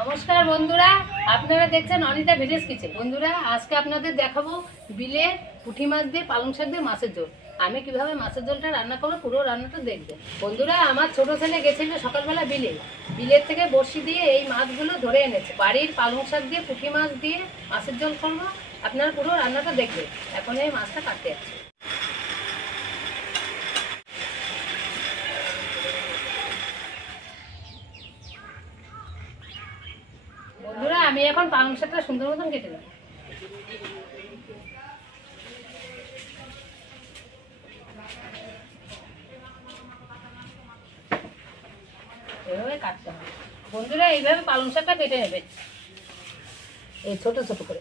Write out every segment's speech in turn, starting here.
নমস্কার বন্ধুরা, আপনারা দেখছেন অনিতা ভিলেজ কিচেন। বন্ধুরা, আজকে আপনাদের দেখাবো বিলের পুঁটি মাছ দিয়ে পালং শাক দিয়ে মাছের ঝোল। আমি কিভাবে মাছের ঝোলটা রান্না করবো পুরো রান্নাটা দেখবেন। বন্ধুরা, আমার ছোট ছেলে গেছিল সকালবেলা বিলের থেকে বড়শি দিয়ে এই মাছগুলো ধরে এনেছে। বাড়ির পালং শাক দিয়ে পুঁটি মাছ দিয়ে মাছের ঝোল করবো। আপনারা পুরো রান্নাটা দেখবেন। এখন এই মাছটা কাটতে যাচ্ছে। বন্ধুরা, আমি এখন পালং শাকটা সুন্দর মতন কেটে নেব। এভাবে কাটতে হবে। বন্ধুরা, এইভাবে পালং শাকটা কেটে নেবে, এই ছোট ছোট করে।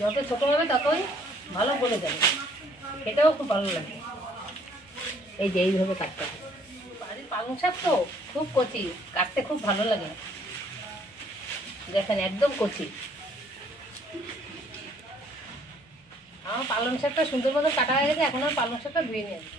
যত ছোট হবে ততই ভালো গলে যাবে, খেতেও খুব ভালো লাগে। এই যে এইভাবে কাটতে হবে। বাড়ির পালং শাক তো খুব কচি, কাটতে খুব ভালো লাগে। দেখেন, একদম কচি। আমার পালং শাকটা সুন্দর মতো কাটা হয়ে গেছে। এখন আর পালং শাকটা ধুয়ে নিয়ে আসবো।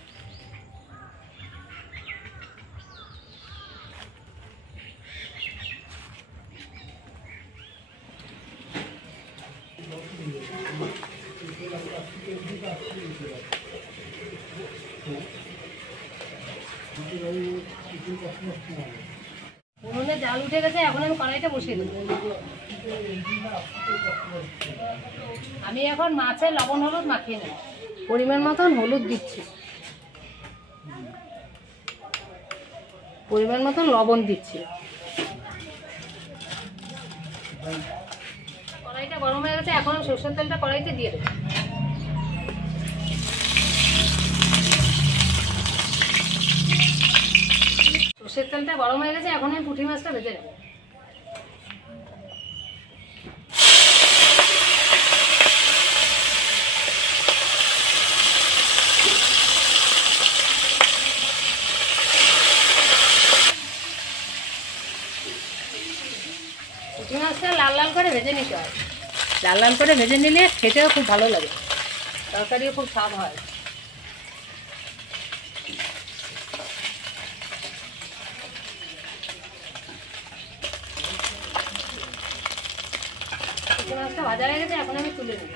উনুনে জাল উঠে গেছে, এখন আমি কড়াইটা বসিয়ে দেবো। আমি এখন মাছে লবণ হলুদ মাখিয়ে নেব। পরিমাণ মতন হলুদ দিচ্ছি, পরিমাণ মতন লবণ দিচ্ছি। কড়াইটা গরম হয়ে গেছে, এখন সরষের তেলটা কড়াইতে দিয়ে দেবো। সরষের তেলটা গরম হয়ে গেছে, এখন আমি পুঁটি মাছটা ভেজে নেব। পুঁটি মাছটা লাল লাল করে ভেজে নিতে হয়। লাল লাল করে ভেজে নিলে খেতেও খুব ভালো লাগে, তরকারিও খুব স্বাদ হয়। পুঁটি মাছটা ভাজা হয়ে গেছে, এখন আমি তুলে নেব।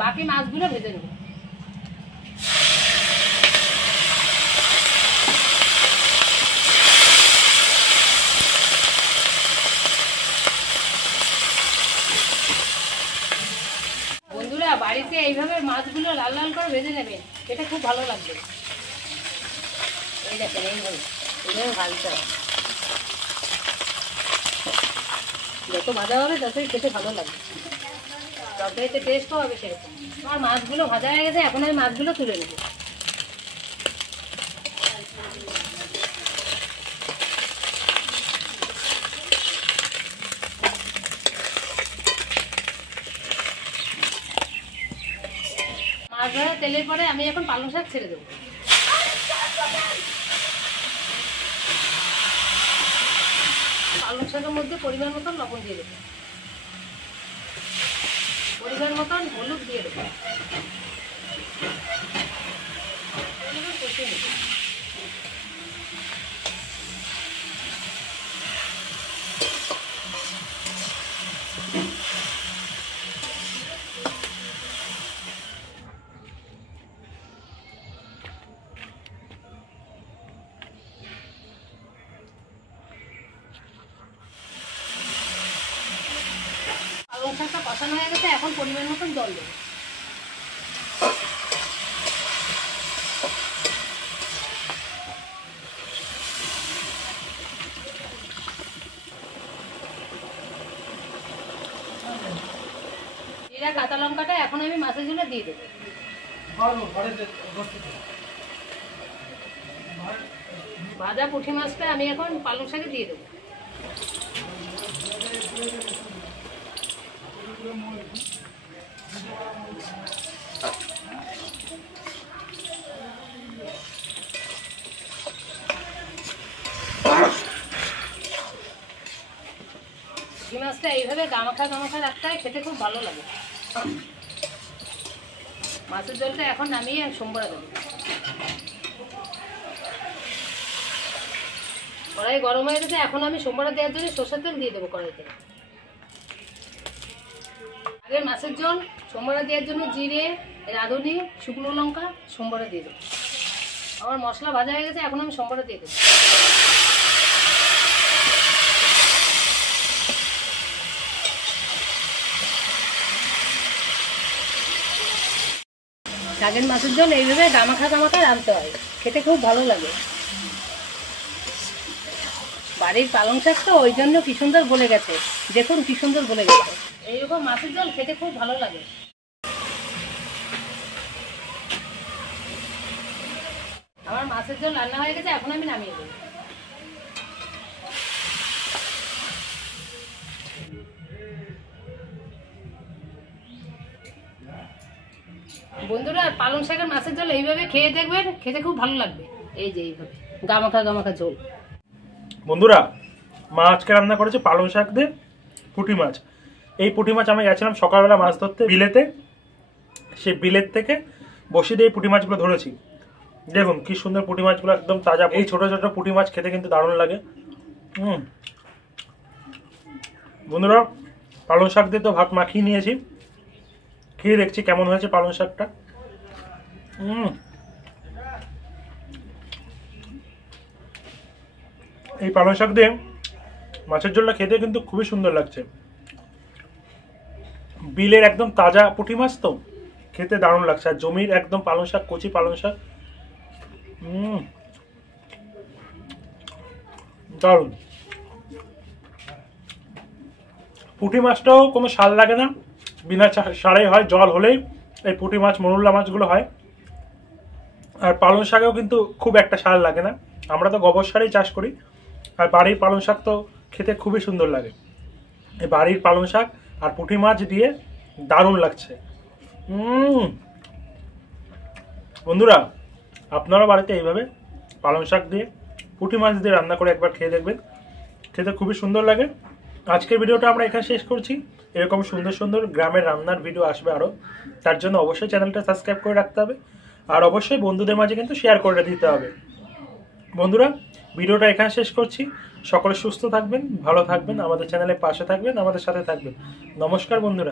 বাকি মাছগুলো ভেজে নেব। বন্ধুরা, বাড়িতে এইভাবে মাছগুলো লাল লাল করে ভেজে নেবেন, এটা খুব ভালো লাগবে। এই দেখেন, এইভাবে ভাজতে হবে। যত ভাজা হবে ততই খেতে ভালো লাগবে, তরকারিতে টেস্টও হবে সেরকম। আমার মাছগুলো ভাজা হয়ে গেছে, এখন আমি মাছগুলো তুলে নেব। মাছ ভাজা তেলের পরে আমি এখন পালং শাক ছেড়ে দেবো। পালং শাকের মধ্যে পরিমাণ মতন লবণ দিয়ে দেবো, পরিমাণ মতন হলুদ দিয়ে দেবো। কষিয়ে নেব। পালং শাকটা কষানো হয়ে গেছে, এখন পরিমাণ মতন জল দেবো। জিরা কাঁচা লঙ্কাটা এখন আমি মাছের ঝোলে দিয়ে দেবো। ভাজা পুঁটি মাছটা আমি এখন পালং শাকে দিয়ে দেবো। পুঁটি মাছটা এইভাবে গামাখা রাখতে হয়, খেতে খুব ভালো লাগে। মাছের ঝোলটা এখন নামিয়ে সম্বরা দেবো। কড়াই গরম হয়ে গেছে, এখন আমি সম্বরা দেওয়ার জন্য সরষের তেল দিয়ে দেবো কড়াইতে। আগের মাছের ঝোল সম্বরা দেওয়ার জন্য জিরে, রাঁধুনি, শুকনো লঙ্কা, সম্বরা দিয়ে দেবো। আমার মশলা ভাজা হয়ে গেছে, এখন আমি সম্বরা দিয়ে দেবো। আগের মাছের ঝোল এইভাবে গামাখা গামাখা রাঁধতে হয়, খেতে খুব ভালো লাগে। বাড়ির পালং শাক তো ওই জন্য কি সুন্দর গলে গেছে, দেখুন কি সুন্দর গলে গেছে। এইরকম মাছের ঝোল খেতে খুব ভালো লাগে। আমার মাছের ঝোল রান্না হয়ে গেছে, এখন আমি নামিয়ে দেবো। বন্ধুরা পালং শাকের মাছের ঝোল এইভাবে খেয়ে দেখবেন, খেতে খুব ভালো লাগবে। এই যে এইভাবে গামাখা গামাখা ঝোল। বন্ধুরা মা আজকে রান্না করেছে পালং শাক দিয়ে পুঁটি মাছ। এই পুঁটি মাছ আমি গেছিলাম সকালবেলা মাছ ধরতে বিলেতে, সেই বিলের থেকে বসে দিয়ে পুঁটি মাছগুলো ধরেছি। দেখুন কি সুন্দর পুঁটি মাছগুলো, একদম তাজা। এই ছোট ছোট পুঁটি মাছ খেতে কিন্তু দারুণ লাগে। বন্ধুরা পালং শাক দিয়ে তো ভাত মাখিয়ে নিয়েছি, খেয়ে দেখছি কেমন হয়েছে পালং শাকটা। এই পালং শাক দিয়ে মাছের ঝোলটা খেতে কিন্তু খুবই সুন্দর লাগছে। বিলের একদম তাজা পুঁটি মাছ তো খেতে দারুণ লাগছে, আর জমির একদম পালং শাক, কচি পালং শাক, দারুণ। পুঁটি মাছটাও কোনো সার লাগে না, বিনা সারে হয়, জল হলেই এই পুঁটি মাছ মরুল্লা মাছগুলো হয়। আর পালং শাকেও কিন্তু খুব একটা সার লাগে না, আমরা তো গোবর সারেই চাষ করি। আর বাড়ির পালং শাক তো খেতে খুবই সুন্দর লাগে। এই বাড়ির পালং শাক আর পুঁটি মাছ দিয়ে দারুণ লাগছে। বন্ধুরা আপনারা বাড়িতে এইভাবে পালং শাক দিয়ে পুঁটি মাছ দিয়ে রান্না করে একবার খেয়ে দেখবেন, খেতে খুবই সুন্দর লাগে। আজকের ভিডিওটা আমরা এখানে শেষ করছি। এরকম সুন্দর সুন্দর গ্রামের রান্নার ভিডিও আসবে আরও, তার জন্য অবশ্যই চ্যানেলটা সাবস্ক্রাইব করে রাখতে হবে, আর অবশ্যই বন্ধুদের মাঝে কিন্তু শেয়ার করে দিতে হবে। বন্ধুরা ভিডিওটা এখানে শেষ করছি। সকলে সুস্থ থাকবেন, ভালো থাকবেন, আমাদের চ্যানেলের পাশে থাকবেন, আমাদের সাথে থাকবেন। নমস্কার বন্ধুরা।